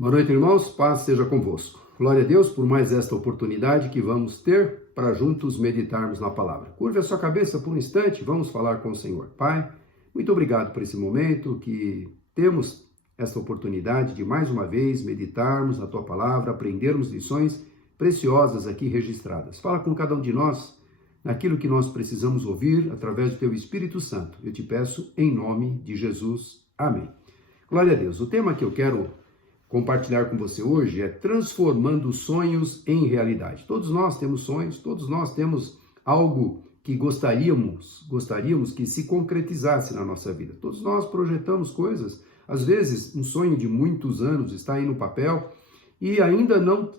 Boa noite, irmãos. Paz seja convosco. Glória a Deus por mais esta oportunidade que vamos ter para juntos meditarmos na palavra. Curve a sua cabeça por um instante, vamos falar com o Senhor. Pai, muito obrigado por esse momento que temos esta oportunidade de mais uma vez meditarmos na tua palavra, aprendermos lições preciosas aqui registradas. Fala com cada um de nós naquilo que nós precisamos ouvir através do teu Espírito Santo. Eu te peço em nome de Jesus. Amém. Glória a Deus. O tema que eu quero compartilhar com você hoje é transformando sonhos em realidade. Todos nós temos sonhos, todos nós temos algo que gostaríamos que se concretizasse na nossa vida. Todos nós projetamos coisas, às vezes um sonho de muitos anos está aí no papel e ainda não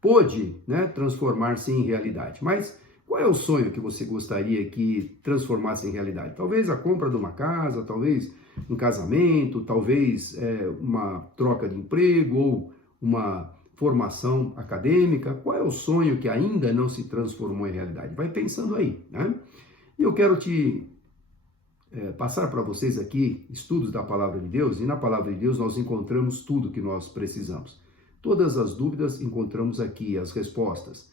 pôde, transformar-se em realidade. Mas qual é o sonho que você gostaria que transformasse em realidade? Talvez a compra de uma casa, talvez um casamento, talvez uma troca de emprego ou uma formação acadêmica. Qual é o sonho que ainda não se transformou em realidade? Vai pensando aí, né? E eu quero te passar para vocês aqui estudos da Palavra de Deus, e na Palavra de Deus nós encontramos tudo que nós precisamos. Todas as dúvidas encontramos aqui, as respostas.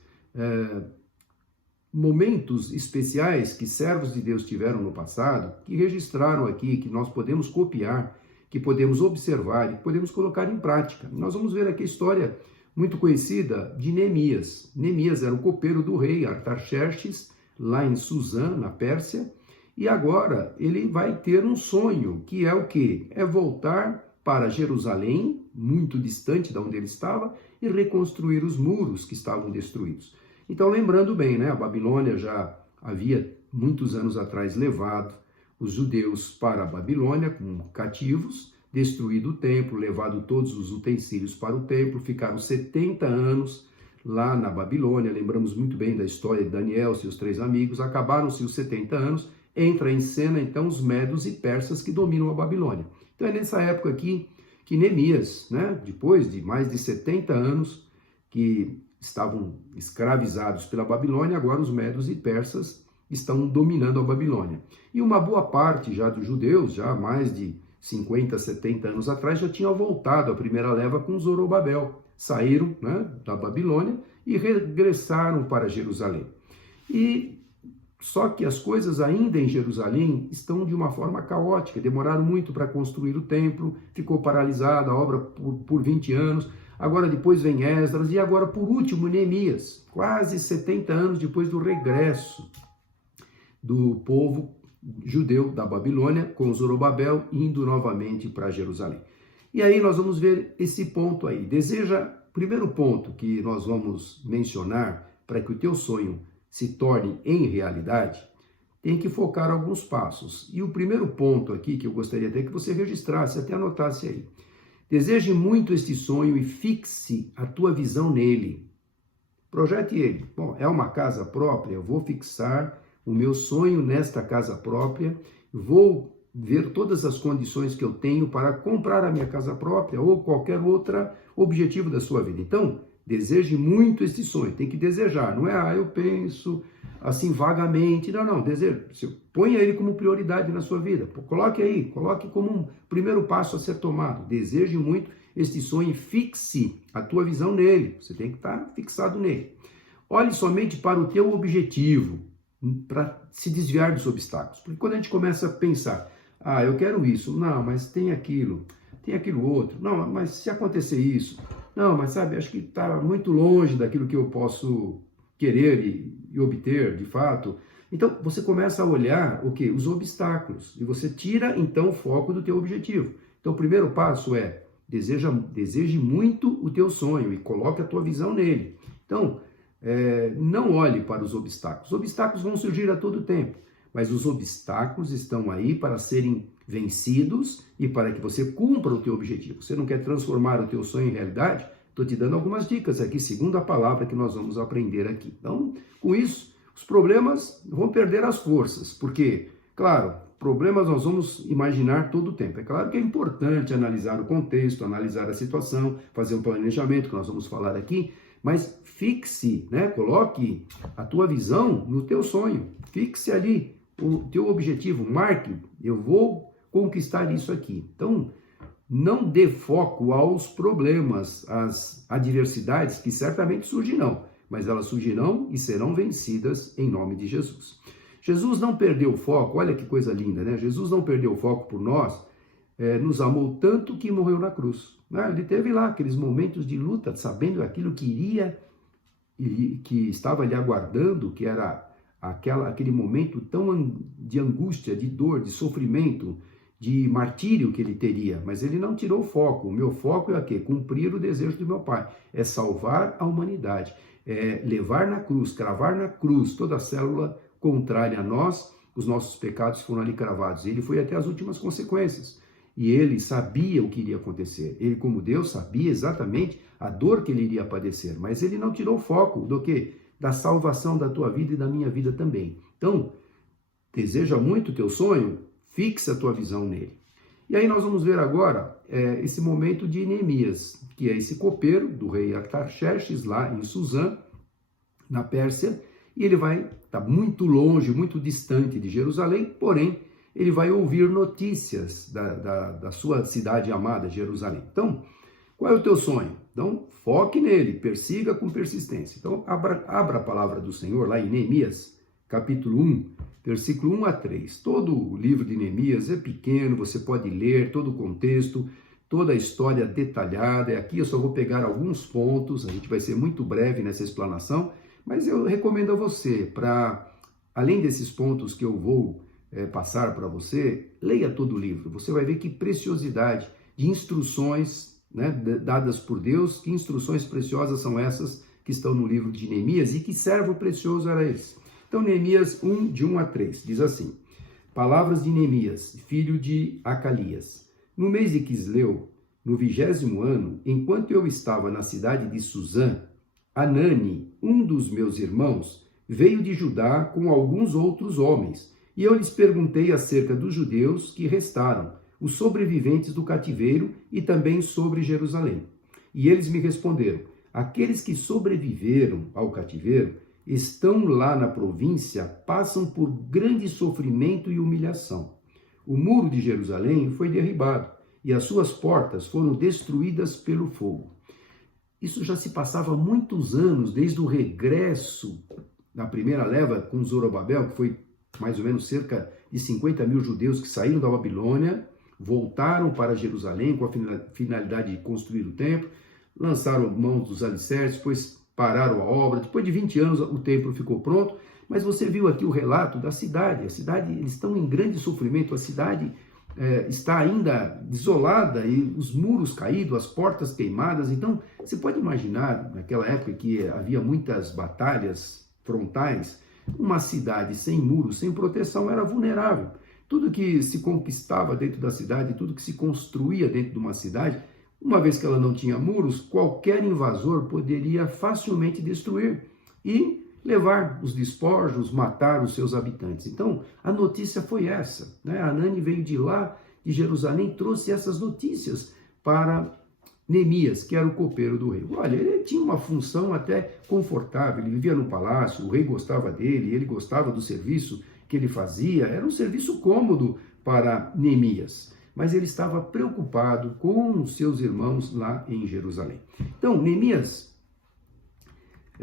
Momentos especiais que servos de Deus tiveram no passado, que registraram aqui, que nós podemos copiar, que podemos observar e que podemos colocar em prática. Nós vamos ver aqui a história muito conhecida de Neemias. Neemias era o copeiro do rei Artaxerxes, lá em Suzã, na Pérsia, e agora ele vai ter um sonho, que é o quê? É voltar para Jerusalém, muito distante de onde ele estava, e reconstruir os muros que estavam destruídos. Então, lembrando bem, a Babilônia já havia muitos anos atrás levado os judeus para a Babilônia como cativos, destruído o templo, levado todos os utensílios para o templo, ficaram 70 anos lá na Babilônia. Lembramos muito bem da história de Daniel e seus 3 amigos. Acabaram-se os 70 anos, entra em cena então os medos e persas que dominam a Babilônia. Então é nessa época aqui que Neemias, depois de mais de 70 anos que estavam escravizados pela Babilônia, agora os medos e persas estão dominando a Babilônia. E uma boa parte já dos judeus, já mais de 50, 70 anos atrás, já tinham voltado a primeira leva com Zorobabel. Saíram da Babilônia e regressaram para Jerusalém. E só que as coisas ainda em Jerusalém estão de uma forma caótica, demoraram muito para construir o templo, ficou paralisada a obra por 20 anos, agora depois vem Esdras e agora por último Neemias, quase 70 anos depois do regresso do povo judeu da Babilônia, com Zorobabel indo novamente para Jerusalém. E aí nós vamos ver esse ponto aí. Primeiro ponto que nós vamos mencionar para que o teu sonho se torne em realidade, tem que focar alguns passos. E o primeiro ponto aqui que eu gostaria até que você registrasse, até anotasse aí. Deseje muito este sonho e fixe a tua visão nele. Projete ele. Bom, é uma casa própria, eu vou fixar o meu sonho nesta casa própria, vou ver todas as condições que eu tenho para comprar a minha casa própria ou qualquer outro objetivo da sua vida. Então, deseje muito esse sonho, tem que desejar, não é, eu penso assim vagamente, não, desejo, ponha ele como prioridade na sua vida, coloque como um primeiro passo a ser tomado, deseje muito este sonho e fixe a tua visão nele, você tem que estar fixado nele. Olhe somente para o teu objetivo, para se desviar dos obstáculos, porque quando a gente começa a pensar, eu quero isso, não, mas tem aquilo outro, não, mas se acontecer isso, não, mas sabe, acho que está muito longe daquilo que eu posso querer e obter, de fato. Então, você começa a olhar os obstáculos, e você tira, então, o foco do teu objetivo. Então, o primeiro passo é, deseje muito o teu sonho e coloque a tua visão nele. Então, não olhe para os obstáculos. Os obstáculos vão surgir a todo tempo, mas os obstáculos estão aí para serem vencidos e para que você cumpra o teu objetivo. Você não quer transformar o teu sonho em realidade? Estou te dando algumas dicas aqui, segundo a palavra que nós vamos aprender aqui. Então, com isso, os problemas vão perder as forças, porque, claro, problemas nós vamos imaginar todo o tempo. É claro que é importante analisar o contexto, analisar a situação, fazer um planejamento, que nós vamos falar aqui, mas fixe, coloque a tua visão no teu sonho, fixe ali o teu objetivo, marque, eu vou conquistar isso aqui. Então, Não dê foco aos problemas, às adversidades que certamente surgirão, mas elas surgirão e serão vencidas em nome de Jesus. Jesus não perdeu o foco, olha que coisa linda, né? Jesus não perdeu o foco por nós, nos amou tanto que morreu na cruz. Né? Ele teve lá aqueles momentos de luta, sabendo aquilo que iria e que estava lhe aguardando, que era aquele momento tão de angústia, de dor, de sofrimento, de martírio que ele teria, mas ele não tirou o foco. O meu foco é aqui, cumprir o desejo do meu Pai, é salvar a humanidade, é levar na cruz, cravar na cruz toda a célula contrária a nós, os nossos pecados foram ali cravados. Ele foi até as últimas consequências. E ele sabia o que iria acontecer. Ele, como Deus, sabia exatamente a dor que ele iria padecer, mas ele não tirou o foco do quê? Da salvação da tua vida e da minha vida também. Então, deseja muito o teu sonho? Fixa a tua visão nele. E aí nós vamos ver agora esse momento de Neemias, que é esse copeiro do rei Artaxerxes, lá em Suzã, na Pérsia, e ele vai estar muito longe, muito distante de Jerusalém, porém, ele vai ouvir notícias da sua cidade amada, Jerusalém. Então, qual é o teu sonho? Então, foque nele, persiga com persistência. Então, abra a palavra do Senhor lá em Neemias, capítulo 1, versículo 1 a 3. Todo o livro de Neemias é pequeno, você pode ler todo o contexto, toda a história detalhada. Aqui eu só vou pegar alguns pontos, a gente vai ser muito breve nessa explanação, mas eu recomendo a você, para, além desses pontos que eu vou passar para você, leia todo o livro. Você vai ver que preciosidade de instruções, né, dadas por Deus, que instruções preciosas são essas que estão no livro de Neemias e que servo precioso era esse. Então, Neemias 1, de 1 a 3, diz assim: Palavras de Neemias, filho de Acalias. No mês de Quisleu, no 20º ano, enquanto eu estava na cidade de Suzã, Anani, um dos meus irmãos, veio de Judá com alguns outros homens, e eu lhes perguntei acerca dos judeus que restaram, os sobreviventes do cativeiro, e também sobre Jerusalém. E eles me responderam: aqueles que sobreviveram ao cativeiro estão lá na província, passam por grande sofrimento e humilhação. O muro de Jerusalém foi derribado e as suas portas foram destruídas pelo fogo. Isso já se passava há muitos anos, desde o regresso da primeira leva com Zorobabel, que foi mais ou menos cerca de 50 mil judeus que saíram da Babilônia, voltaram para Jerusalém com a finalidade de construir o templo, lançaram mão dos alicerces, depois pararam a obra. Depois de 20 anos o templo ficou pronto, mas você viu aqui o relato da cidade. A cidade, eles estão em grande sofrimento, a cidade está ainda desolada e os muros caídos, as portas queimadas. Então, você pode imaginar, naquela época que havia muitas batalhas frontais, uma cidade sem muros, sem proteção, era vulnerável. Tudo que se conquistava dentro da cidade, tudo que se construía dentro de uma cidade, uma vez que ela não tinha muros, qualquer invasor poderia facilmente destruir e levar os despojos, matar os seus habitantes. Então, a notícia foi essa, né? Anani veio de lá, de Jerusalém, trouxe essas notícias para Neemias, que era o copeiro do rei. Olha, ele tinha uma função até confortável, ele vivia no palácio, o rei gostava dele, ele gostava do serviço que ele fazia, era um serviço cômodo para Neemias, mas ele estava preocupado com os seus irmãos lá em Jerusalém. Então, Neemias,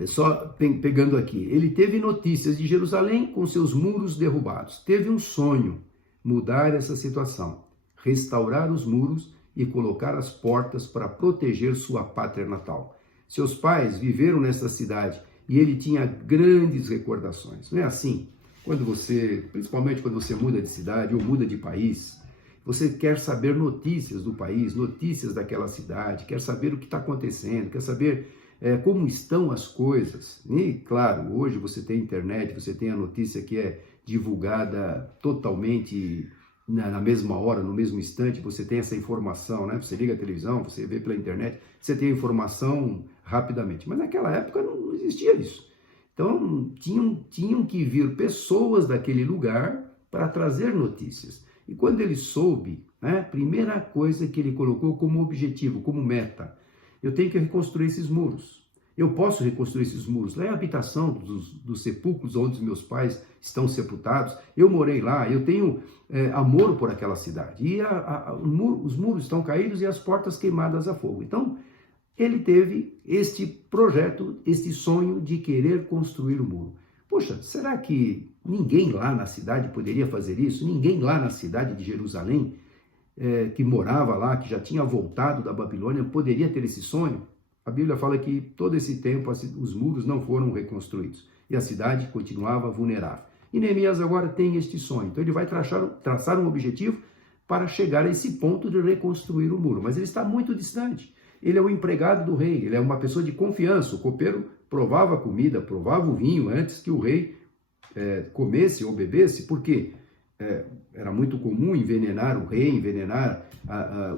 só pegando aqui, ele teve notícias de Jerusalém com seus muros derrubados, teve um sonho, mudar essa situação, restaurar os muros e colocar as portas para proteger sua pátria natal. Seus pais viveram nessa cidade e ele tinha grandes recordações. Não é assim? Principalmente quando você muda de cidade ou muda de país, você quer saber notícias do país, notícias daquela cidade, quer saber o que está acontecendo, quer saber como estão as coisas. E, claro, hoje você tem internet, você tem a notícia que é divulgada totalmente na mesma hora, no mesmo instante, você tem essa informação, né? Você liga a televisão, você vê pela internet, você tem a informação rapidamente. Mas naquela época não existia isso. Então, tinham que vir pessoas daquele lugar para trazer notícias. E quando ele soube, né, a primeira coisa que ele colocou como objetivo, como meta, eu tenho que reconstruir esses muros. Eu posso reconstruir esses muros. Lá é a habitação dos sepulcros onde os meus pais estão sepultados. Eu morei lá, eu tenho amor por aquela cidade. E os muros estão caídos e as portas queimadas a fogo. Então, ele teve este projeto, este sonho de querer construir o muro. Poxa, será que ninguém lá na cidade poderia fazer isso? Ninguém lá na cidade de Jerusalém, que morava lá, que já tinha voltado da Babilônia, poderia ter esse sonho? A Bíblia fala que todo esse tempo os muros não foram reconstruídos e a cidade continuava vulnerável. E Neemias agora tem este sonho. Então ele vai traçar um objetivo para chegar a esse ponto de reconstruir o muro. Mas ele está muito distante. Ele é o empregado do rei, ele é uma pessoa de confiança. O copeiro provava a comida, provava o vinho antes que o rei comesse ou bebesse, porque era muito comum envenenar o rei, envenenar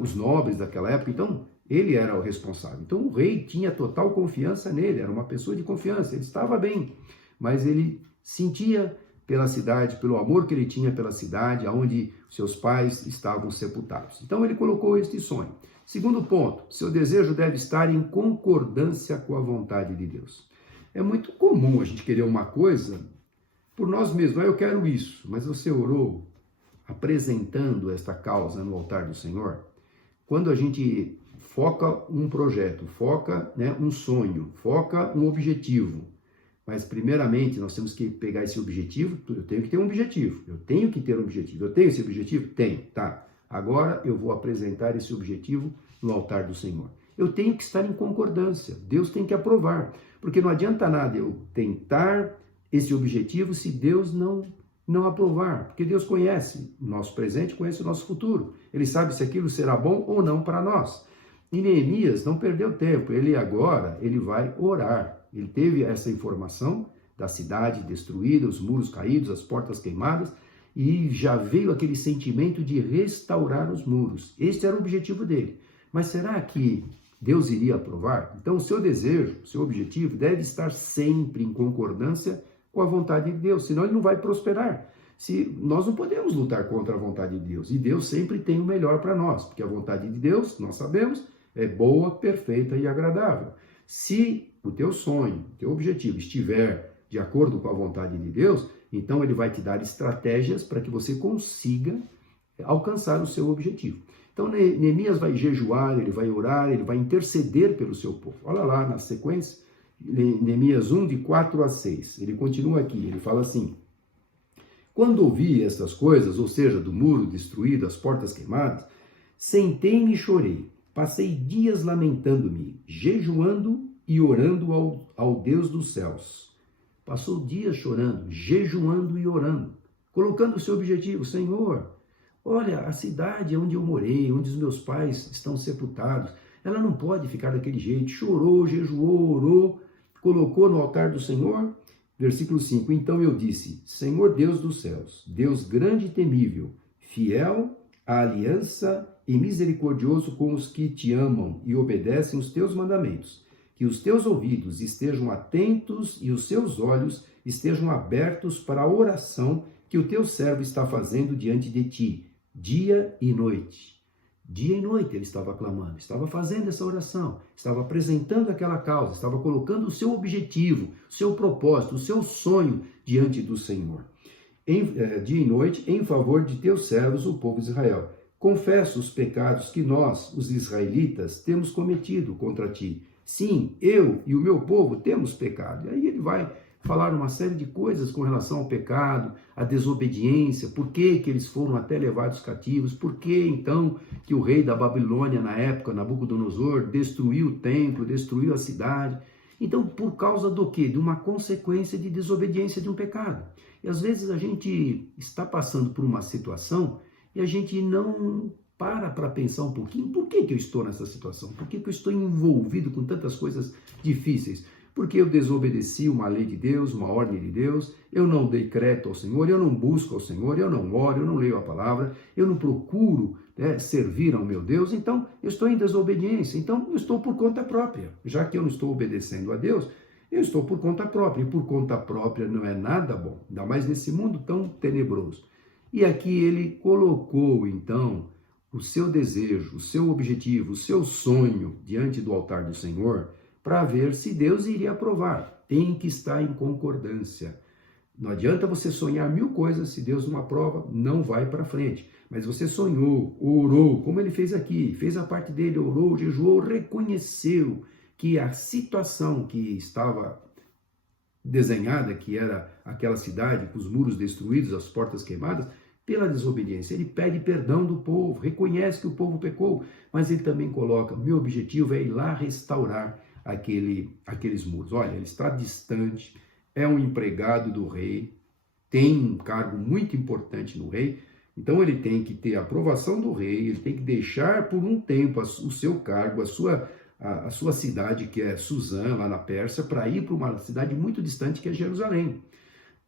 os nobres daquela época. Então, ele era o responsável. Então, o rei tinha total confiança nele, era uma pessoa de confiança, ele estava bem, mas ele sentia pela cidade, pelo amor que ele tinha pela cidade, onde seus pais estavam sepultados. Então, ele colocou este sonho. Segundo ponto, seu desejo deve estar em concordância com a vontade de Deus. É muito comum a gente querer uma coisa por nós mesmos. Eu quero isso, mas você orou apresentando esta causa no altar do Senhor? Quando a gente foca um projeto, foca um sonho, foca um objetivo, mas primeiramente nós temos que pegar esse objetivo. Eu tenho que ter um objetivo, eu tenho que ter um objetivo. Eu tenho esse objetivo? Tenho, tá. Agora eu vou apresentar esse objetivo no altar do Senhor. Eu tenho que estar em concordância, Deus tem que aprovar, porque não adianta nada eu tentar esse objetivo se Deus não aprovar, porque Deus conhece o nosso presente, conhece o nosso futuro, Ele sabe se aquilo será bom ou não para nós. E Neemias não perdeu tempo, ele vai orar. Ele teve essa informação da cidade destruída, os muros caídos, as portas queimadas, e já veio aquele sentimento de restaurar os muros. Este era o objetivo dele. Mas será que Deus iria aprovar? Então, o seu desejo, o seu objetivo deve estar sempre em concordância com a vontade de Deus, senão ele não vai prosperar. Nós não podemos lutar contra a vontade de Deus, e Deus sempre tem o melhor para nós, porque a vontade de Deus, nós sabemos, é boa, perfeita e agradável. Se o teu sonho, o teu objetivo estiver de acordo com a vontade de Deus, então ele vai te dar estratégias para que você consiga alcançar o seu objetivo. Então Neemias vai jejuar, ele vai orar, ele vai interceder pelo seu povo. Olha lá na sequência, Neemias 1, de 4 a 6. Ele continua aqui, ele fala assim: quando ouvi estas coisas, ou seja, do muro destruído, as portas queimadas, sentei-me e chorei. Passei dias lamentando-me, jejuando e orando ao Deus dos céus. Passou dias chorando, jejuando e orando, colocando o seu objetivo: Senhor, olha, a cidade onde eu morei, onde os meus pais estão sepultados, ela não pode ficar daquele jeito. Chorou, jejuou, orou, colocou no altar do Senhor. Versículo 5, então eu disse: Senhor Deus dos céus, Deus grande e temível, fiel à aliança e misericordioso com os que te amam e obedecem os teus mandamentos, que os teus ouvidos estejam atentos e os seus olhos estejam abertos para a oração que o teu servo está fazendo diante de ti, dia e noite. Dia e noite ele estava clamando, estava fazendo essa oração, estava apresentando aquela causa, estava colocando o seu objetivo, o seu propósito, o seu sonho diante do Senhor. Dia e noite, em favor de teus servos, o povo de Israel. Confesso os pecados que nós, os israelitas, temos cometido contra ti. Sim, eu e o meu povo temos pecado. E aí ele vai falar uma série de coisas com relação ao pecado, à desobediência, por que eles foram até levados cativos, por que então que o rei da Babilônia na época, Nabucodonosor, destruiu o templo, destruiu a cidade. Então, por causa do quê? De uma consequência de desobediência de um pecado. E às vezes a gente está passando por uma situação e a gente não para pensar um pouquinho, por que eu estou nessa situação? Por que eu estou envolvido com tantas coisas difíceis? Porque eu desobedeci uma lei de Deus, uma ordem de Deus, eu não dei crédito ao Senhor, eu não busco ao Senhor, eu não oro, eu não leio a palavra, eu não procuro servir ao meu Deus, então eu estou em desobediência, então eu estou por conta própria. Já que eu não estou obedecendo a Deus, eu estou por conta própria, e por conta própria não é nada bom, ainda mais nesse mundo tão tenebroso. E aqui ele colocou, então, o seu desejo, o seu objetivo, o seu sonho diante do altar do Senhor, para ver se Deus iria aprovar. Tem que estar em concordância. Não adianta você sonhar 1000 coisas, se Deus não aprova, não vai para frente. Mas você sonhou, orou, como ele fez aqui, fez a parte dele, orou, jejuou, reconheceu que a situação que estava desenhada, que era aquela cidade com os muros destruídos, as portas queimadas, pela desobediência. Ele pede perdão do povo, reconhece que o povo pecou, mas ele também coloca, meu objetivo é ir lá restaurar aqueles muros. Olha, ele está distante, é um empregado do rei, tem um cargo muito importante no rei, então ele tem que ter a aprovação do rei, ele tem que deixar por um tempo o seu cargo, a sua cidade, que é Suzã, lá na Pérsia, para ir para uma cidade muito distante, que é Jerusalém.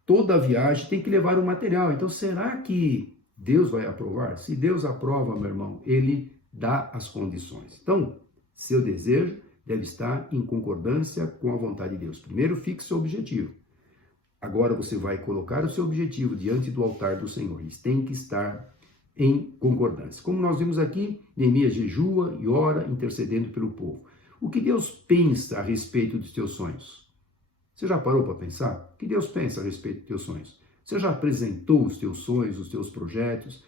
Toda a viagem tem que levar o material. Então, será que Deus vai aprovar? Se Deus aprova, meu irmão, ele dá as condições. Então, seu desejo deve estar em concordância com a vontade de Deus. Primeiro, fixe seu objetivo. Agora você vai colocar o seu objetivo diante do altar do Senhor. Isso tem que estar em concordância. Como nós vimos aqui, Neemias jejua e ora, intercedendo pelo povo. O que Deus pensa a respeito dos teus sonhos? Você já parou para pensar? O que Deus pensa a respeito dos teus sonhos? Você já apresentou os teus sonhos, os teus projetos,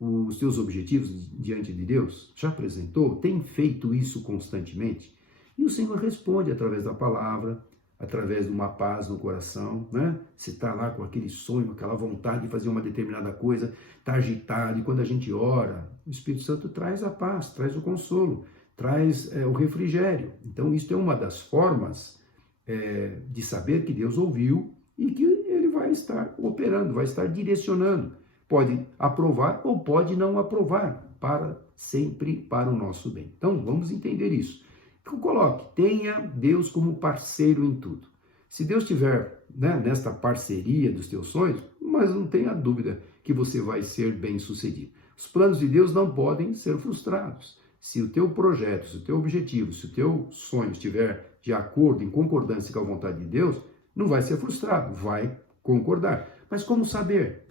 os teus objetivos diante de Deus? Já apresentou? Tem feito isso constantemente? E o Senhor responde através da palavra, através de uma paz no coração, né? Você está lá com aquele sonho, aquela vontade de fazer uma determinada coisa, está agitado, e quando a gente ora, o Espírito Santo traz a paz, traz o consolo, traz o refrigério. Então, isso é uma das formas de saber que Deus ouviu e que ele vai estar operando, vai estar direcionando. Pode aprovar ou pode não aprovar, sempre para o nosso bem. Então, vamos entender isso. Então, coloque, tenha Deus como parceiro em tudo. Se Deus estiver nesta parceria dos teus sonhos, mas não tenha dúvida que você vai ser bem sucedido. Os planos de Deus não podem ser frustrados. Se o teu projeto, se o teu objetivo, se o teu sonho estiver de acordo, em concordância com a vontade de Deus, não vai ser frustrado, vai concordar. Mas como saber?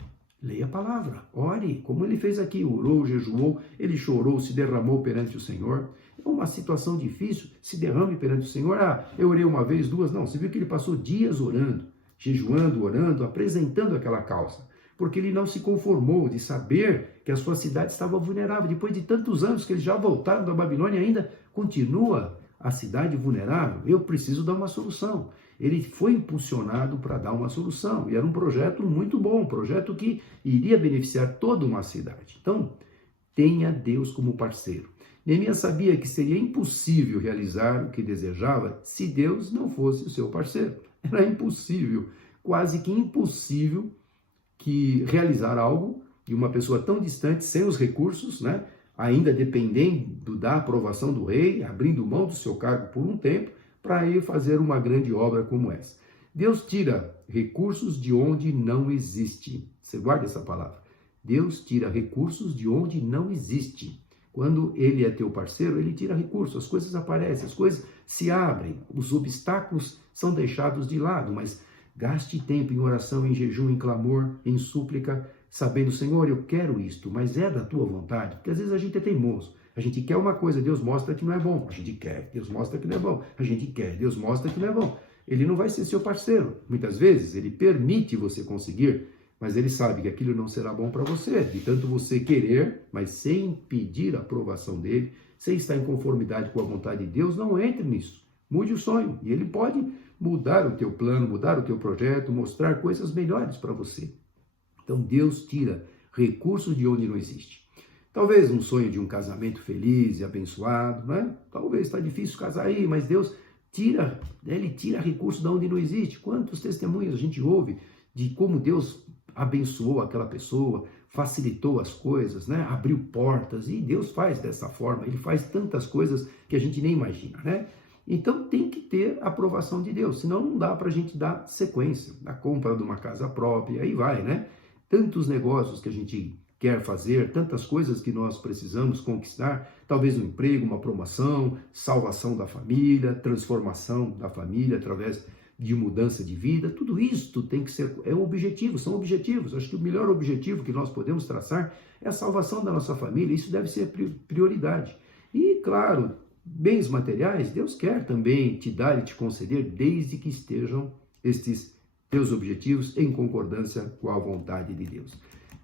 Leia a palavra, ore, como ele fez aqui, orou, jejuou, ele chorou, se derramou perante o Senhor. É uma situação difícil, se derrame perante o Senhor. Eu orei uma vez, duas, não. Você viu que ele passou dias orando, jejuando, orando, apresentando aquela causa. Porque ele não se conformou de saber que a sua cidade estava vulnerável. Depois de tantos anos que eles já voltaram da Babilônia, ainda continua a cidade vulnerável. Eu preciso dar uma solução. Ele foi impulsionado para dar uma solução. E era um projeto muito bom, um projeto que iria beneficiar toda uma cidade. Então, tenha Deus como parceiro. Neemias sabia que seria impossível realizar o que desejava se Deus não fosse o seu parceiro. Era impossível, quase que impossível, que realizar algo de uma pessoa tão distante, sem os recursos, ainda dependendo da aprovação do rei, abrindo mão do seu cargo por um tempo, para ir fazer uma grande obra como essa. Deus tira recursos de onde não existe. Você guarda essa palavra. Deus tira recursos de onde não existe. Quando ele é teu parceiro, ele tira recursos, as coisas aparecem, as coisas se abrem, os obstáculos são deixados de lado, mas gaste tempo em oração, em jejum, em clamor, em súplica, sabendo, Senhor, eu quero isto, mas é da tua vontade, porque às vezes a gente é teimoso, a gente quer uma coisa, Deus mostra que não é bom, a gente quer, Deus mostra que não é bom, a gente quer, Deus mostra que não é bom. Ele não vai ser seu parceiro, muitas vezes ele permite você conseguir, mas ele sabe que aquilo não será bom para você, de tanto você querer, mas sem pedir a aprovação dele, sem estar em conformidade com a vontade de Deus, não entre nisso. Mude o sonho, e ele pode mudar o teu plano, mudar o teu projeto, mostrar coisas melhores para você. Então Deus tira recursos de onde não existe. Talvez um sonho de um casamento feliz e abençoado, Talvez está difícil casar aí, mas Deus ele tira recursos de onde não existe. Quantos testemunhos a gente ouve de como Deus abençoou aquela pessoa, facilitou as coisas, abriu portas, e Deus faz dessa forma, ele faz tantas coisas que a gente nem imagina, Então tem que ter a aprovação de Deus, senão não dá para a gente dar sequência, a compra de uma casa própria, aí vai, Tantos negócios que a gente quer fazer, tantas coisas que nós precisamos conquistar, talvez um emprego, uma promoção, salvação da família, transformação da família através de mudança de vida, tudo isso tem que ser, são objetivos. Acho que o melhor objetivo que nós podemos traçar é a salvação da nossa família, isso deve ser prioridade. E, claro, bens materiais, Deus quer também te dar e te conceder, desde que estejam estes teus objetivos em concordância com a vontade de Deus.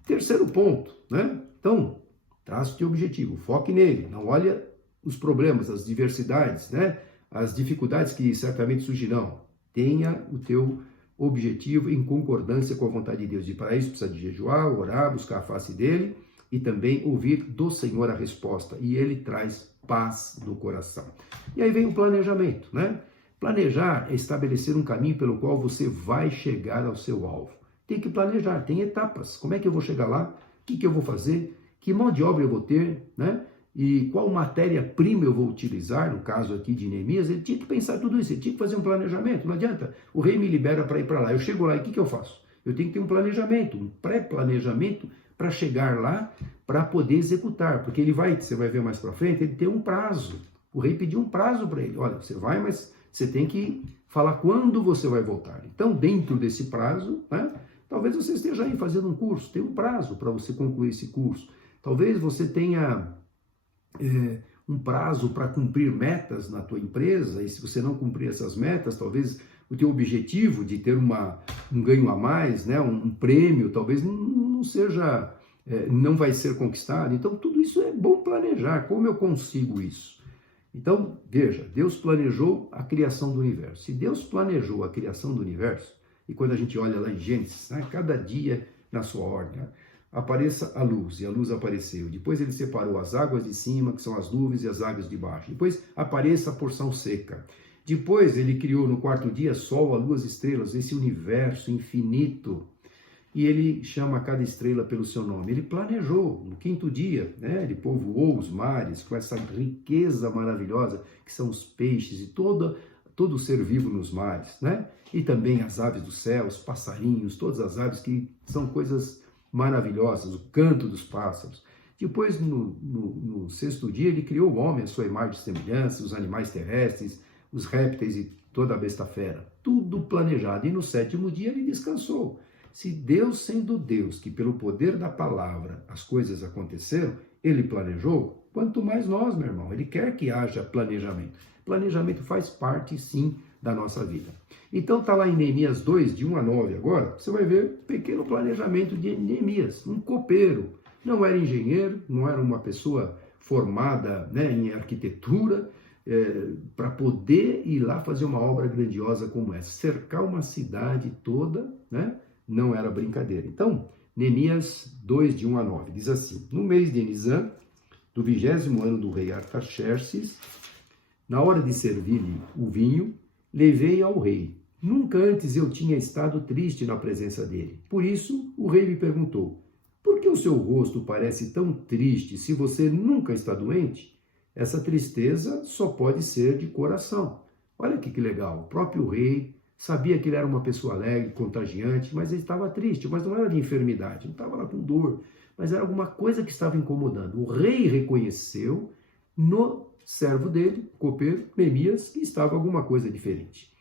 Terceiro ponto, né? Então, traça o teu objetivo, foque nele, não olha os problemas, as diversidades, né? As dificuldades que certamente surgirão. Tenha o teu objetivo em concordância com a vontade de Deus. E para isso precisa de jejuar, orar, buscar a face dele e também ouvir do Senhor a resposta. E ele traz paz no coração. E aí vem o planejamento, né? Planejar é estabelecer um caminho pelo qual você vai chegar ao seu alvo. Tem que planejar, tem etapas. Como é que eu vou chegar lá? O que eu vou fazer? Que mão de obra eu vou ter, né? E qual matéria-prima eu vou utilizar, no caso aqui de Neemias, ele tinha que pensar tudo isso, ele tinha que fazer um planejamento, não adianta, o rei me libera para ir para lá, eu chego lá e o que eu faço? Eu tenho que ter um planejamento, um pré-planejamento para chegar lá, para poder executar, porque você vai ver mais para frente, ele tem um prazo, o rei pediu um prazo para ele, olha, você vai, mas você tem que falar quando você vai voltar. Então, dentro desse prazo, né, talvez você esteja aí fazendo um curso, tem um prazo para você concluir esse curso, talvez você tenha um prazo para cumprir metas na tua empresa, e se você não cumprir essas metas, talvez o teu objetivo de ter um ganho a mais, né, um prêmio, talvez não seja, não vai ser conquistado. Então, tudo isso é bom planejar. Como eu consigo isso? Então, veja, Deus planejou a criação do universo. Se Deus planejou a criação do universo, e quando a gente olha lá em Gênesis, né, cada dia na sua ordem, né, apareça a luz, e a luz apareceu. Depois ele separou as águas de cima, que são as nuvens, e as águas de baixo. Depois apareça a porção seca. Depois ele criou no quarto dia sol, a lua, as estrelas, esse universo infinito. E ele chama cada estrela pelo seu nome. Ele planejou no quinto dia, né? Ele povoou os mares com essa riqueza maravilhosa, que são os peixes e todo ser vivo nos mares, né? E também as aves do céu, os passarinhos, todas as aves que são coisas maravilhosas, o canto dos pássaros. Depois, no sexto dia, ele criou o homem, a sua imagem e semelhança, os animais terrestres, os répteis e toda a besta fera. Tudo planejado. E no sétimo dia ele descansou. Se Deus, sendo Deus, que pelo poder da palavra as coisas aconteceram, ele planejou, quanto mais nós, meu irmão. Ele quer que haja planejamento. Planejamento faz parte, sim, da nossa vida. Então está lá em Neemias 2, de 1 a 9 agora, você vai ver um pequeno planejamento de Neemias, um copeiro. Não era engenheiro, não era uma pessoa formada, né, em arquitetura, para poder ir lá fazer uma obra grandiosa como essa. Cercar uma cidade toda, né, não era brincadeira. Então, Neemias 2, de 1 a 9, diz assim: no mês de Nisan, do 20º ano do rei Artaxerxes, na hora de servir-lhe o vinho, levei ao rei. Nunca antes eu tinha estado triste na presença dele. Por isso, o rei me perguntou: por que o seu rosto parece tão triste se você nunca está doente? Essa tristeza só pode ser de coração. Olha aqui que legal. O próprio rei sabia que ele era uma pessoa alegre, contagiante, mas ele estava triste. Mas não era de enfermidade, não estava lá com dor, mas era alguma coisa que estava incomodando. O rei reconheceu no servo dele, copeiro, Neemias, que estava alguma coisa diferente.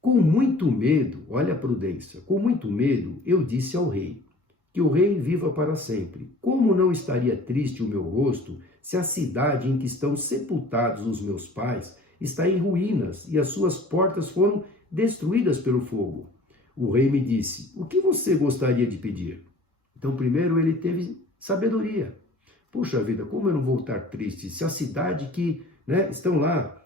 Com muito medo, olha a prudência, com muito medo eu disse ao rei, que o rei viva para sempre. Como não estaria triste o meu rosto se a cidade em que estão sepultados os meus pais está em ruínas e as suas portas foram destruídas pelo fogo? O rei me disse: o que você gostaria de pedir? Então, primeiro ele teve sabedoria. Puxa vida, como eu não vou estar triste se a cidade que, né, estão lá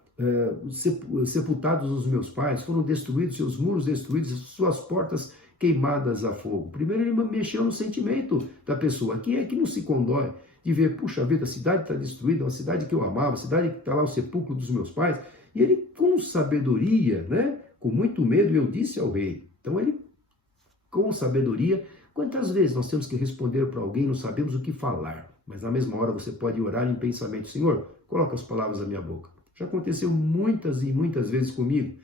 sepultados os meus pais, foram destruídos, seus muros destruídos, suas portas queimadas a fogo. Primeiro ele mexeu no sentimento da pessoa. Quem é que não se condói de ver, puxa vida, a cidade está destruída, uma cidade que eu amava, a cidade que está lá o sepulcro dos meus pais? E ele, com sabedoria, né, com muito medo, eu disse ao rei. Então ele, com sabedoria, quantas vezes nós temos que responder para alguém, não sabemos o que falar, mas na mesma hora você pode orar em pensamento: Senhor, coloca as palavras na minha boca. Já aconteceu muitas e muitas vezes comigo.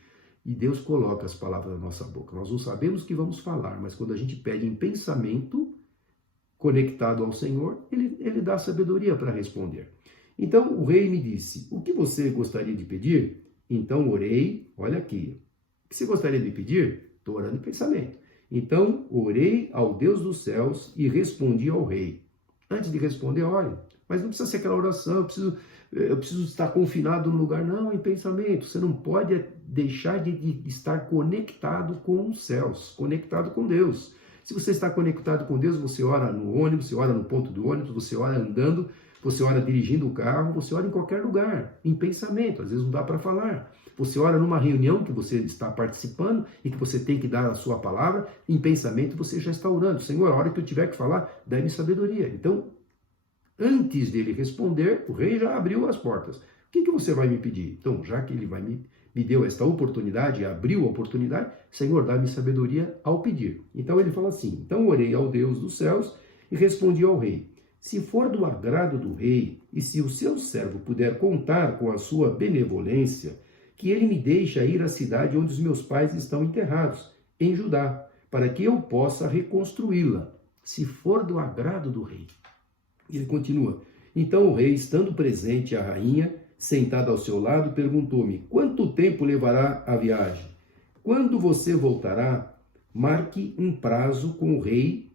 E Deus coloca as palavras na nossa boca. Nós não sabemos o que vamos falar, mas quando a gente pede em pensamento, conectado ao Senhor, ele dá sabedoria para responder. Então o rei me disse: o que você gostaria de pedir? Então orei, olha aqui. O que você gostaria de pedir? Estou orando em pensamento. Então orei ao Deus dos céus e respondi ao rei. Antes de responder, olha, mas não precisa ser aquela oração, eu preciso eu preciso estar confinado no lugar. Não, em pensamento. Você não pode deixar de estar conectado com os céus, conectado com Deus. Se você está conectado com Deus, você ora no ônibus, você ora no ponto do ônibus, você ora andando, você ora dirigindo o carro, você ora em qualquer lugar, em pensamento. Às vezes não dá para falar. Você ora numa reunião que você está participando e que você tem que dar a sua palavra, em pensamento você já está orando. Senhor, a hora que eu tiver que falar, dá-me sabedoria. Então, antes dele responder, o rei já abriu as portas. O que você vai me pedir? Então, já que ele me deu esta oportunidade, abriu a oportunidade, Senhor, dá-me sabedoria ao pedir. Então ele fala assim, então orei ao Deus dos céus e respondi ao rei, se for do agrado do rei e se o seu servo puder contar com a sua benevolência, que ele me deixe ir à cidade onde os meus pais estão enterrados, em Judá, para que eu possa reconstruí-la, se for do agrado do rei. Ele continua, então o rei, estando presente a rainha, sentada ao seu lado, perguntou-me, quanto tempo levará a viagem? Quando você voltará, marquei um prazo com o rei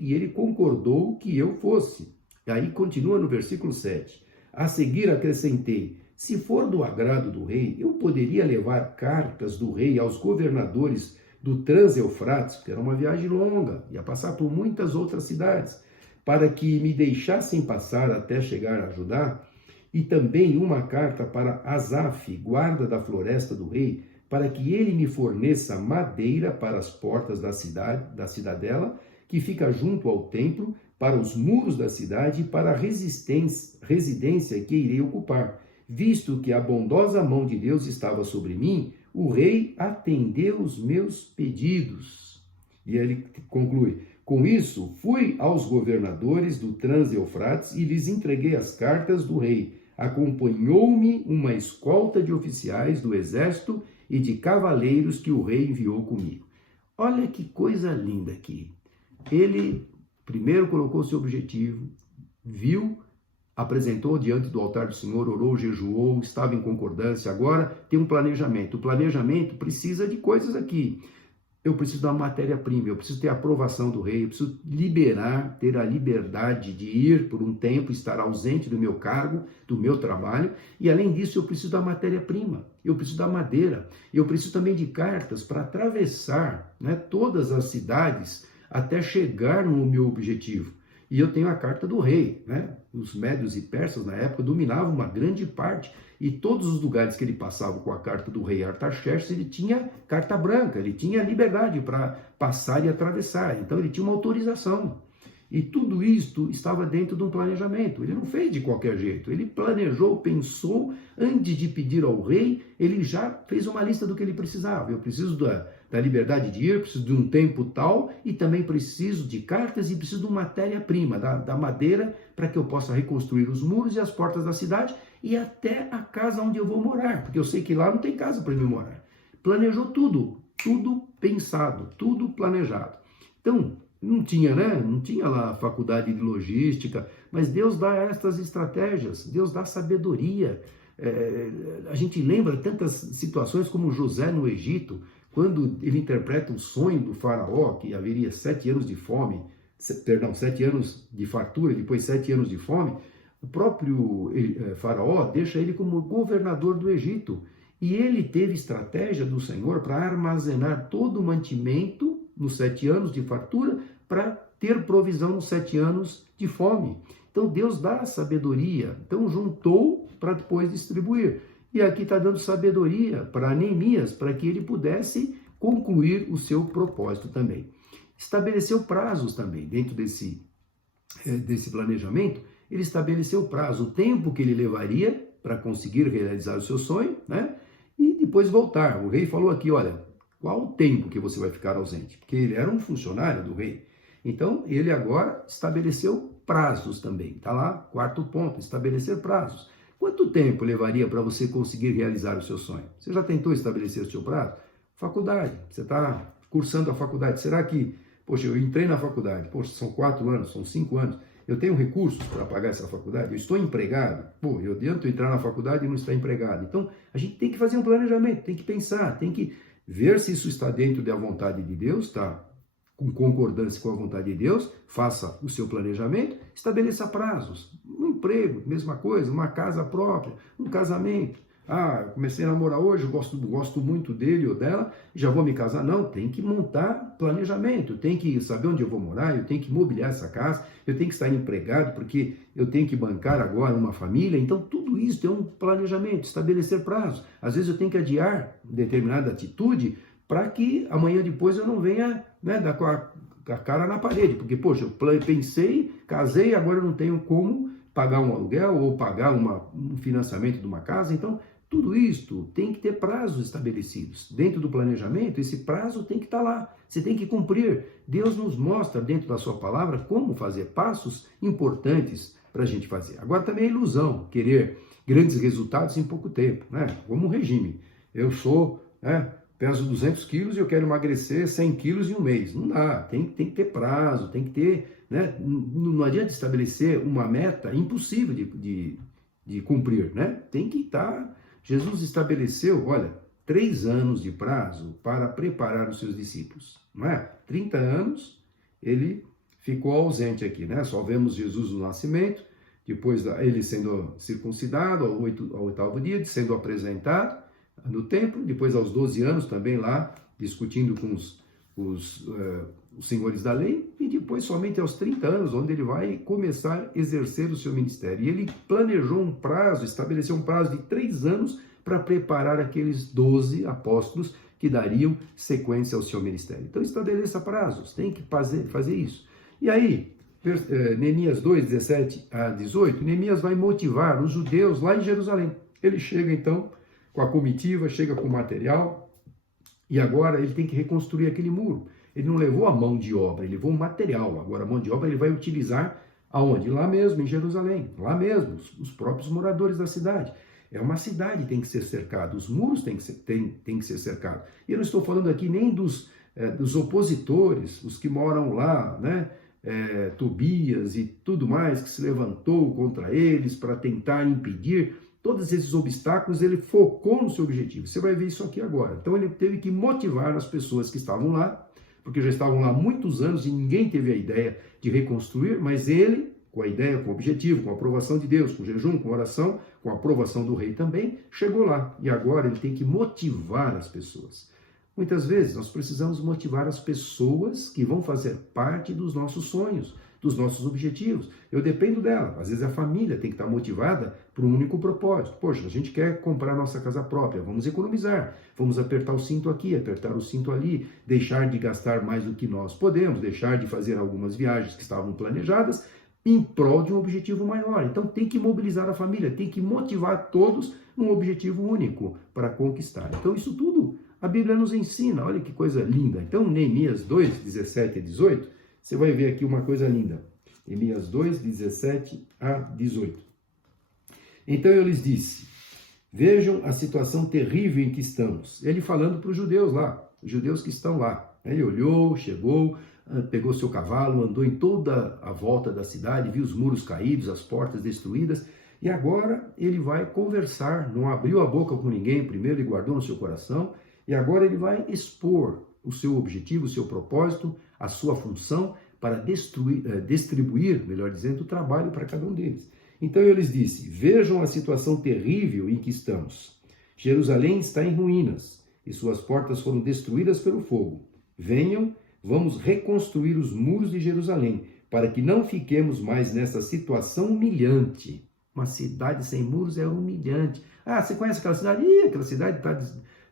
e ele concordou que eu fosse. E aí continua no versículo 7. A seguir acrescentei, se for do agrado do rei, eu poderia levar cartas do rei aos governadores do Trans-Eufrates, que era uma viagem longa, ia passar por muitas outras cidades, para que me deixassem passar até chegar a Judá, e também uma carta para Asaf, guarda da floresta do rei, para que ele me forneça madeira para as portas da cidadela, que fica junto ao templo, para os muros da cidade e para a residência que irei ocupar. Visto que a bondosa mão de Deus estava sobre mim, o rei atendeu os meus pedidos. E ele conclui, com isso, fui aos governadores do Trans-Eufrates e lhes entreguei as cartas do rei. Acompanhou-me uma escolta de oficiais do exército e de cavaleiros que o rei enviou comigo. Olha que coisa linda aqui. Ele primeiro colocou seu objetivo, viu, apresentou diante do altar do Senhor, orou, jejuou, estava em concordância. Agora tem um planejamento. O planejamento precisa de coisas aqui. Eu preciso da matéria-prima, eu preciso ter a aprovação do rei, eu preciso liberar, ter a liberdade de ir por um tempo, estar ausente do meu cargo, do meu trabalho, e além disso eu preciso da matéria-prima, eu preciso da madeira, eu preciso também de cartas para atravessar, né, todas as cidades até chegar no meu objetivo. E eu tenho a carta do rei, né? Os médios e persas na época dominavam uma grande parte, e todos os lugares que ele passava com a carta do rei Artaxerxes, ele tinha carta branca, ele tinha liberdade para passar e atravessar, então ele tinha uma autorização. E tudo isto estava dentro de um planejamento, ele não fez de qualquer jeito, ele planejou, pensou, antes de pedir ao rei, ele já fez uma lista do que ele precisava. Eu preciso da liberdade de ir, preciso de um tempo tal, e também preciso de cartas e preciso de matéria-prima, da madeira, para que eu possa reconstruir os muros e as portas da cidade e até a casa onde eu vou morar, porque eu sei que lá não tem casa para eu morar. Planejou tudo pensado, tudo planejado. Então, não tinha, né? Não tinha lá a faculdade de logística, mas Deus dá estas estratégias, Deus dá sabedoria. A gente lembra tantas situações como José no Egito, quando ele interpreta o sonho do faraó, que haveria 7 anos de fome, 7 anos de fartura, depois 7 anos de fome, o próprio faraó deixa ele como governador do Egito. E ele teve estratégia do Senhor para armazenar todo o mantimento nos 7 anos de fartura, para ter provisão nos 7 anos de fome. Então Deus dá sabedoria, então juntou para depois distribuir. E aqui está dando sabedoria para Neemias, para que ele pudesse concluir o seu propósito também. Estabeleceu prazos também, dentro desse planejamento, ele estabeleceu prazo, o tempo que ele levaria para conseguir realizar o seu sonho, né? E depois voltar. O rei falou aqui, olha, qual o tempo que você vai ficar ausente? Porque ele era um funcionário do rei. Então, ele agora estabeleceu prazos também. Está lá, 4º ponto, estabelecer prazos. Quanto tempo levaria para você conseguir realizar o seu sonho? Você já tentou estabelecer o seu prazo? Faculdade, você está cursando a faculdade. Será que, poxa, eu entrei na faculdade, poxa, são 4 anos, são 5 anos, eu tenho recursos para pagar essa faculdade? Eu estou empregado? Pô, eu adianto entrar na faculdade e não estar empregado. Então, a gente tem que fazer um planejamento, tem que pensar, tem que ver se isso está dentro da vontade de Deus, está com concordância com a vontade de Deus, faça o seu planejamento, estabeleça prazos. Não emprego, mesma coisa, uma casa própria, um casamento. Ah, comecei a namorar hoje, gosto muito dele ou dela, já vou me casar. Não, tem que montar planejamento, tem que saber onde eu vou morar, eu tenho que mobiliar essa casa, eu tenho que estar empregado porque eu tenho que bancar agora uma família. Então, tudo isso é um planejamento, estabelecer prazos. Às vezes eu tenho que adiar determinada atitude para que amanhã depois eu não venha, né, dar com a cara na parede, porque, poxa, eu pensei, casei, agora eu não tenho como pagar um aluguel ou pagar um financiamento de uma casa. Então, tudo isto tem que ter prazos estabelecidos. Dentro do planejamento, esse prazo tem que estar lá. Você tem que cumprir. Deus nos mostra dentro da sua palavra como fazer passos importantes para a gente fazer. Agora também é ilusão querer grandes resultados em pouco tempo, né? Como um regime. Eu sou, peso 200 quilos e eu quero emagrecer 100 quilos em um mês. Não dá, tem que ter prazo, tem que ter, né? Não adianta estabelecer uma meta impossível de cumprir, né? Tem que estar... Jesus estabeleceu, olha, 3 anos de prazo para preparar os seus discípulos, não é? 30 anos ele ficou ausente aqui, né? Só vemos Jesus no nascimento, depois ele sendo circuncidado ao 8º dia, sendo apresentado no templo, depois aos 12 anos também lá, discutindo com os senhores da lei, e depois somente aos 30 anos, onde ele vai começar a exercer o seu ministério. E ele planejou um prazo, estabeleceu um prazo de 3 anos para preparar aqueles 12 apóstolos que dariam sequência ao seu ministério. Então estabeleça prazos, tem que fazer isso. E aí, Neemias 2, 17 a 18, Neemias vai motivar os judeus lá em Jerusalém. Ele chega então com a comitiva, chega com o material, e agora ele tem que reconstruir aquele muro. Ele não levou a mão de obra, ele levou o material. Agora a mão de obra ele vai utilizar aonde? Lá mesmo, em Jerusalém. Lá mesmo, os próprios moradores da cidade. É uma cidade que tem que ser cercada, os muros têm que ser cercados. E eu não estou falando aqui nem dos opositores, os que moram lá, né? Tobias e tudo mais, que se levantou contra eles para tentar impedir. Todos esses obstáculos, ele focou no seu objetivo. Você vai ver isso aqui agora. Então ele teve que motivar as pessoas que estavam lá, porque já estavam lá há muitos anos e ninguém teve a ideia de reconstruir, mas ele, com a ideia, com o objetivo, com a aprovação de Deus, com jejum, com oração, com a aprovação do rei também, chegou lá. E agora ele tem que motivar as pessoas. Muitas vezes nós precisamos motivar as pessoas que vão fazer parte dos nossos sonhos, dos nossos objetivos. Eu dependo dela. Às vezes a família tem que estar motivada por um único propósito. Poxa, a gente quer comprar nossa casa própria, vamos economizar, vamos apertar o cinto aqui, apertar o cinto ali, deixar de gastar mais do que nós podemos, deixar de fazer algumas viagens que estavam planejadas em prol de um objetivo maior. Então tem que mobilizar a família, tem que motivar todos num objetivo único para conquistar. Então isso tudo a Bíblia nos ensina. Olha que coisa linda. Então Neemias 2, 17 a 18, você vai ver aqui uma coisa linda. Neemias 2, 17 a 18. Então eu lhes disse, vejam a situação terrível em que estamos. Ele falando para os judeus lá, os judeus que estão lá. Ele olhou, chegou, pegou seu cavalo, andou em toda a volta da cidade, viu os muros caídos, as portas destruídas, e agora ele vai conversar, não abriu a boca com ninguém, primeiro ele guardou no seu coração, e agora ele vai expor o seu objetivo, o seu propósito, a sua função para distribuir, melhor dizendo, o trabalho para cada um deles. Então eu lhes disse, vejam a situação terrível em que estamos. Jerusalém está em ruínas e suas portas foram destruídas pelo fogo. Venham, vamos reconstruir os muros de Jerusalém, para que não fiquemos mais nessa situação humilhante. Uma cidade sem muros é humilhante. Ah, você conhece aquela cidade? Ih, aquela cidade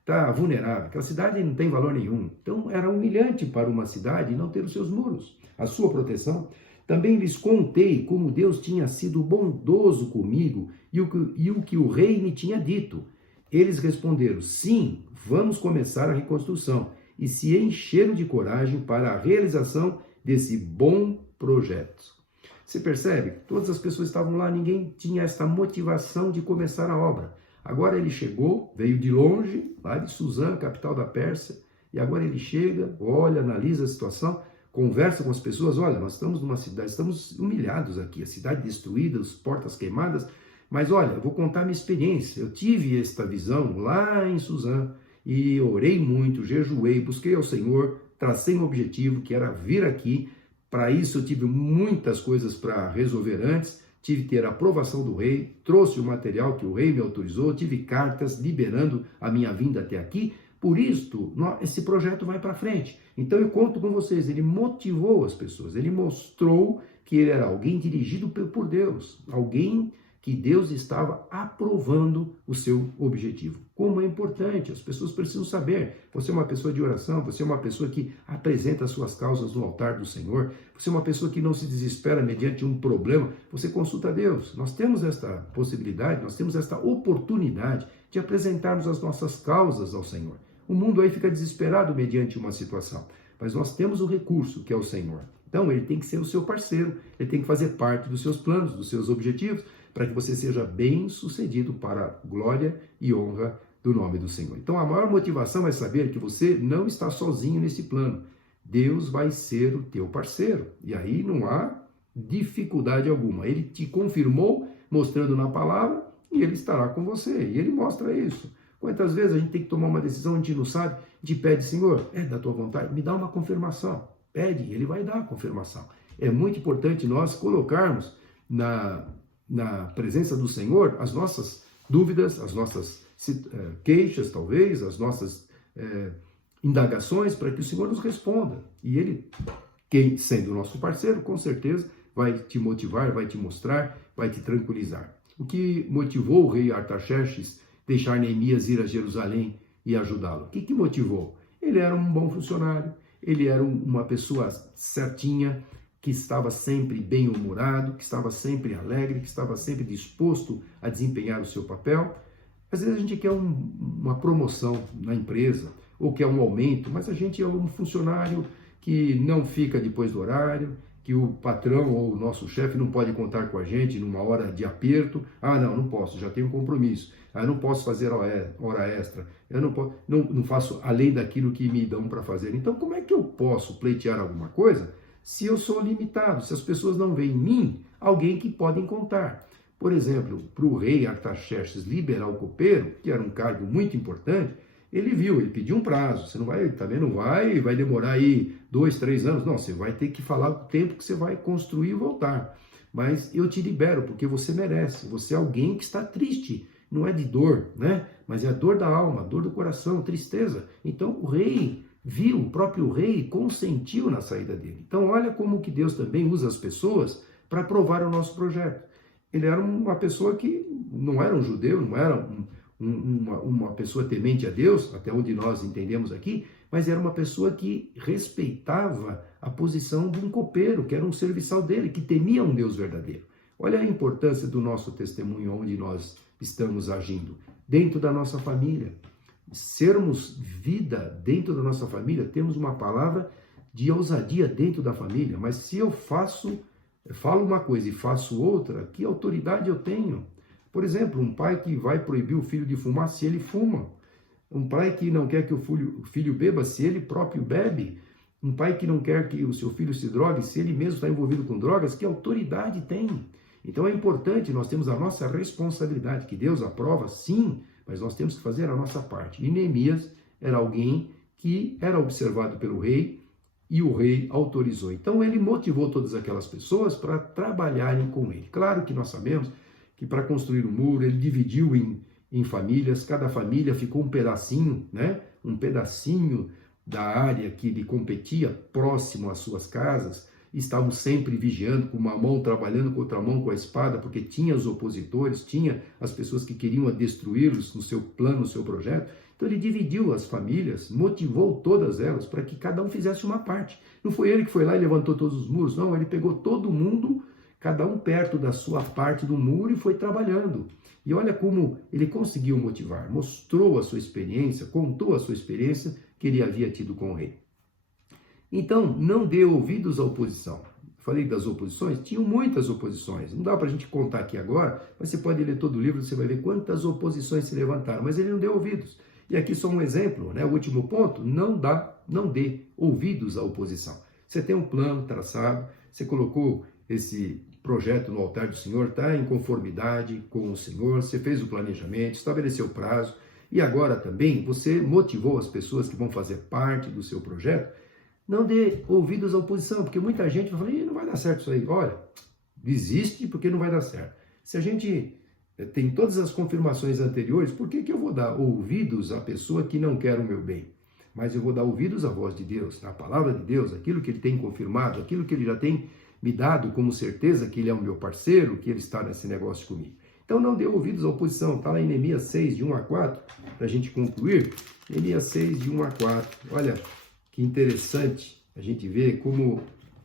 está vulnerável, aquela cidade não tem valor nenhum. Então era humilhante para uma cidade não ter os seus muros, a sua proteção. Também lhes contei como Deus tinha sido bondoso comigo e o que o rei me tinha dito. Eles responderam, sim, vamos começar a reconstrução, e se encheram de coragem para a realização desse bom projeto. Você percebe? Todas as pessoas estavam lá, ninguém tinha essa motivação de começar a obra. Agora ele chegou, veio de longe, lá de Suzã, capital da Pérsia, e agora ele chega, olha, analisa a situação, conversa com as pessoas, olha, nós estamos numa cidade, estamos humilhados aqui, a cidade destruída, as portas queimadas, mas olha, eu vou contar minha experiência, eu tive esta visão lá em Suzã, e orei muito, jejuei, busquei ao Senhor, tracei um objetivo que era vir aqui. Para isso eu tive muitas coisas para resolver antes, tive que ter a aprovação do rei, trouxe o material que o rei me autorizou, tive cartas liberando a minha vinda até aqui. Por isso, esse projeto vai para frente. Então eu conto com vocês, ele motivou as pessoas, ele mostrou que ele era alguém dirigido por Deus, alguém que Deus estava aprovando o seu objetivo. Como é importante, as pessoas precisam saber. Você é uma pessoa de oração, você é uma pessoa que apresenta as suas causas no altar do Senhor, você é uma pessoa que não se desespera mediante um problema, você consulta a Deus. Nós temos esta possibilidade, nós temos esta oportunidade de apresentarmos as nossas causas ao Senhor. O mundo aí fica desesperado mediante uma situação, mas nós temos o recurso, que é o Senhor. Então ele tem que ser o seu parceiro, ele tem que fazer parte dos seus planos, dos seus objetivos, para que você seja bem sucedido para a glória e honra do nome do Senhor. Então a maior motivação é saber que você não está sozinho nesse plano. Deus vai ser o teu parceiro. E aí não há dificuldade alguma. Ele te confirmou, mostrando na palavra, e ele estará com você. E ele mostra isso. Quantas vezes a gente tem que tomar uma decisão, a gente não sabe, a gente pede, Senhor, é da tua vontade, me dá uma confirmação. Pede, ele vai dar a confirmação. É muito importante nós colocarmos na presença do Senhor as nossas dúvidas, as nossas queixas, talvez, as nossas indagações, para que o Senhor nos responda. E ele, quem sendo o nosso parceiro, com certeza vai te motivar, vai te mostrar, vai te tranquilizar. O que motivou o rei Artaxerxes deixar Neemias ir a Jerusalém e ajudá-lo? O que motivou? Ele era um bom funcionário, ele era uma pessoa certinha, que estava sempre bem-humorado, que estava sempre alegre, que estava sempre disposto a desempenhar o seu papel. Às vezes a gente quer uma promoção na empresa, ou quer um aumento, mas a gente é um funcionário que não fica depois do horário, que o patrão ou o nosso chefe não pode contar com a gente numa hora de aperto. Ah, não posso, já tenho um compromisso. Ah, não posso fazer hora extra. Eu não faço além daquilo que me dão para fazer. Então, como é que eu posso pleitear alguma coisa se eu sou limitado, se as pessoas não veem em mim alguém que podem contar? Por exemplo, para o rei Artaxerxes liberar o copeiro, que era um cargo muito importante, ele pediu um prazo. Você não vai, também não vai demorar aí 2, 3 anos. Não, você vai ter que falar o tempo que você vai construir e voltar. Mas eu te libero, porque você merece. Você é alguém que está triste. Não é de dor, né? Mas é a dor da alma, a dor do coração, tristeza. Então o rei viu, o próprio rei consentiu na saída dele. Então olha como que Deus também usa as pessoas para aprovar o nosso projeto. Ele era uma pessoa que não era um judeu, não era uma pessoa temente a Deus, até onde nós entendemos aqui, mas era uma pessoa que respeitava a posição de um copeiro, que era um serviçal dele, que temia um Deus verdadeiro. Olha a importância do nosso testemunho onde nós estamos agindo, dentro da nossa família. Sermos vida dentro da nossa família, temos uma palavra de ousadia dentro da família, mas se eu falo uma coisa e faço outra, que autoridade eu tenho? Por exemplo, um pai que vai proibir o filho de fumar se ele fuma. Um pai que não quer que o filho beba se ele próprio bebe. Um pai que não quer que o seu filho se drogue se ele mesmo está envolvido com drogas. Que autoridade tem? Então é importante, nós temos a nossa responsabilidade, que Deus aprova, sim, mas nós temos que fazer a nossa parte. E Neemias era alguém que era observado pelo rei e o rei autorizou. Então ele motivou todas aquelas pessoas para trabalharem com ele. Claro que nós sabemos que para construir o muro, ele dividiu em famílias, cada família ficou um pedacinho, né? Um pedacinho da área que lhe competia, próximo às suas casas. Estavam sempre vigiando, com uma mão trabalhando com outra mão com a espada, porque tinha os opositores, tinha as pessoas que queriam destruí-los no seu plano, no seu projeto. Então ele dividiu as famílias, motivou todas elas para que cada um fizesse uma parte. Não foi ele que foi lá e levantou todos os muros, não, ele pegou todo mundo, cada um perto da sua parte do muro e foi trabalhando. E olha como ele conseguiu motivar, mostrou a sua experiência, contou a sua experiência que ele havia tido com o rei. Então, não dê ouvidos à oposição. Falei das oposições, tinham muitas oposições. Não dá para a gente contar aqui agora, mas você pode ler todo o livro, você vai ver quantas oposições se levantaram. Mas ele não deu ouvidos. E aqui só um exemplo, né? O último ponto, não dê ouvidos à oposição. Você tem um plano traçado, você colocou esse projeto no altar do Senhor, está em conformidade com o Senhor, você fez o planejamento, estabeleceu o prazo, e agora também você motivou as pessoas que vão fazer parte do seu projeto. Não dê ouvidos à oposição, porque muita gente vai falar, não vai dar certo isso aí. Olha, desiste porque não vai dar certo. Se a gente tem todas as confirmações anteriores, por que eu vou dar ouvidos à pessoa que não quer o meu bem? Mas eu vou dar ouvidos à voz de Deus, à palavra de Deus, aquilo que Ele tem confirmado, aquilo que Ele já tem me dado como certeza que Ele é o meu parceiro, que Ele está nesse negócio comigo. Então não dê ouvidos à oposição, está lá em Neemias 6, de 1 a 4, para a gente concluir. Neemias 6, de 1 a 4. Olha que interessante a gente ver como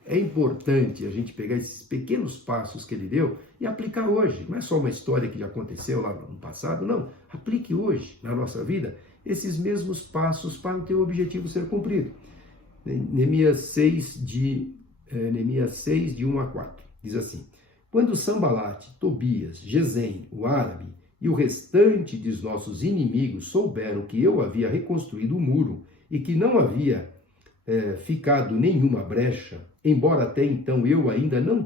é importante a gente pegar esses pequenos passos que ele deu e aplicar hoje. Não é só uma história que já aconteceu lá no passado, não. Aplique hoje, na nossa vida, esses mesmos passos para o teu objetivo ser cumprido. Neemias 6, de 1 a 4, diz assim: Quando Sambalate, Tobias, Gesem, o árabe, e o restante dos nossos inimigos souberam que eu havia reconstruído o muro e que não havia ficado nenhuma brecha, embora até então eu ainda não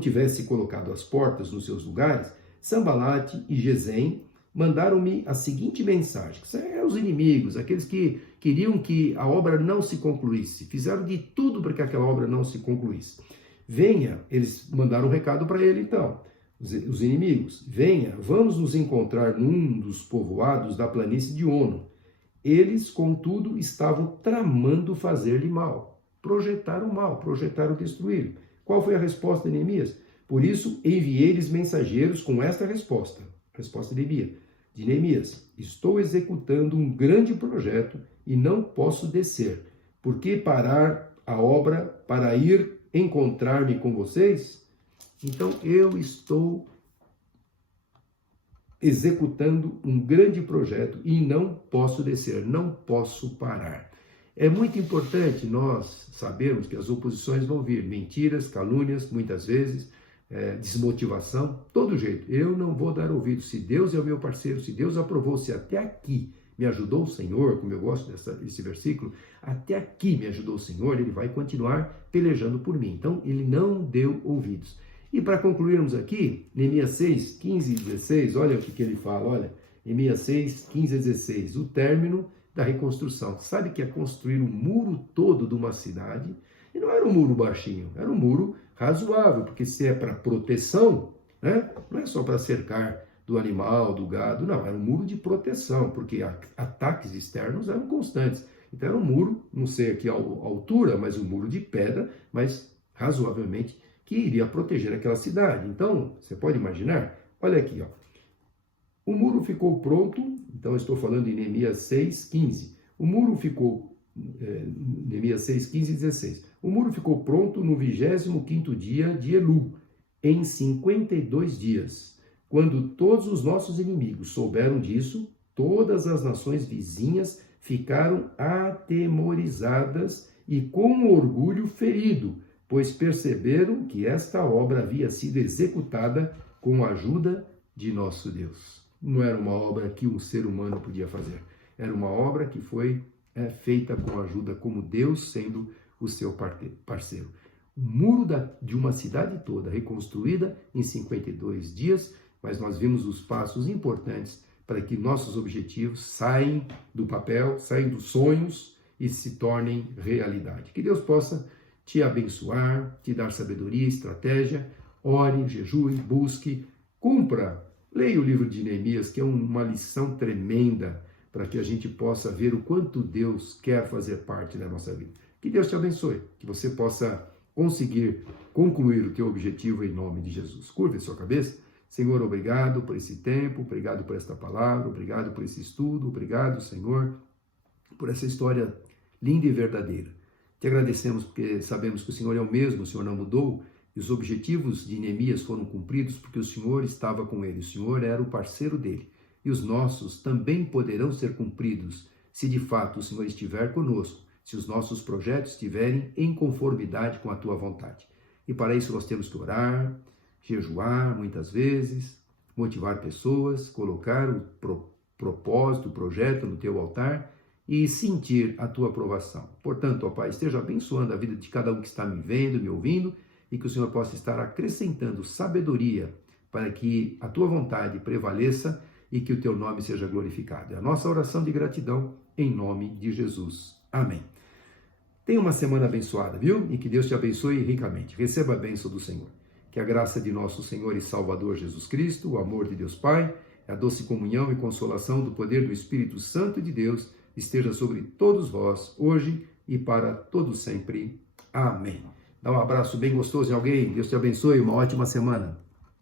tivesse colocado as portas nos seus lugares, Sambalate e Gesem mandaram-me a seguinte mensagem, que são os inimigos, aqueles que queriam que a obra não se concluísse, fizeram de tudo para que aquela obra não se concluísse. Venha, eles mandaram um recado para ele então, os inimigos, venha, vamos nos encontrar num dos povoados da planície de Ono. Eles, contudo, estavam tramando fazer-lhe mal, projetaram mal, projetaram destruí-lo. Qual foi a resposta de Neemias? Por isso, enviei-lhes mensageiros com esta resposta de Neemias: estou executando um grande projeto e não posso descer. Por que parar a obra para ir encontrar-me com vocês? Então, eu estou executando um grande projeto e não posso descer, não posso parar. É muito importante nós sabermos que as oposições vão vir, mentiras, calúnias, muitas vezes, desmotivação, todo jeito. Eu não vou dar ouvido. Se Deus é o meu parceiro, se Deus aprovou, se até aqui me ajudou o Senhor, como eu gosto desse versículo, até aqui me ajudou o Senhor, Ele vai continuar pelejando por mim. Então, Ele não deu ouvidos. E para concluirmos aqui, Neemias 6, 15 e 16, olha o que ele fala, olha, Neemias 6, 15 e 16, o término da reconstrução. Sabe que é construir o muro todo de uma cidade, e não era um muro baixinho, era um muro razoável, porque se é para proteção, né, não é só para cercar do animal, do gado, não, era um muro de proteção, porque ataques externos eram constantes. Então era um muro, não sei aqui a altura, mas um muro de pedra, mas razoavelmente que iria proteger aquela cidade. Então, você pode imaginar, olha aqui, ó. O muro ficou pronto, então eu estou falando em Neemias 6, 15. O muro ficou, Neemias 6, 15 e 16. O muro ficou pronto no 25º dia de Elu, em 52 dias. Quando todos os nossos inimigos souberam disso, todas as nações vizinhas ficaram atemorizadas e com orgulho ferido, pois perceberam que esta obra havia sido executada com a ajuda de nosso Deus. Não era uma obra que um ser humano podia fazer, era uma obra que foi feita com a ajuda como Deus sendo o seu parceiro. O muro de uma cidade toda, reconstruída em 52 dias, mas nós vimos os passos importantes para que nossos objetivos saiam do papel, saiam dos sonhos e se tornem realidade. Que Deus possa te abençoar, te dar sabedoria, estratégia, ore, jejue, busque, cumpra. Leia o livro de Neemias, que é uma lição tremenda para que a gente possa ver o quanto Deus quer fazer parte da nossa vida. Que Deus te abençoe, que você possa conseguir concluir o teu objetivo em nome de Jesus. Curva a sua cabeça. Senhor, obrigado por esse tempo, obrigado por esta palavra, obrigado por esse estudo, obrigado, Senhor, por essa história linda e verdadeira. Te agradecemos porque sabemos que o Senhor é o mesmo, o Senhor não mudou, e os objetivos de Neemias foram cumpridos porque o Senhor estava com ele, o Senhor era o parceiro dele. E os nossos também poderão ser cumpridos se de fato o Senhor estiver conosco, se os nossos projetos estiverem em conformidade com a tua vontade. E para isso nós temos que orar, jejuar muitas vezes, motivar pessoas, colocar o propósito, o projeto no teu altar e sentir a tua aprovação. Portanto, ó Pai, esteja abençoando a vida de cada um que está me vendo, me ouvindo, e que o Senhor possa estar acrescentando sabedoria para que a tua vontade prevaleça e que o teu nome seja glorificado. É a nossa oração de gratidão em nome de Jesus. Amém. Tenha uma semana abençoada, viu? E que Deus te abençoe ricamente. Receba a bênção do Senhor. Que a graça de nosso Senhor e Salvador Jesus Cristo, o amor de Deus Pai, a doce comunhão e consolação do poder do Espírito Santo de Deus esteja sobre todos vós, hoje e para todos sempre. Amém. Dá um abraço bem gostoso em alguém. Deus te abençoe. Uma ótima semana.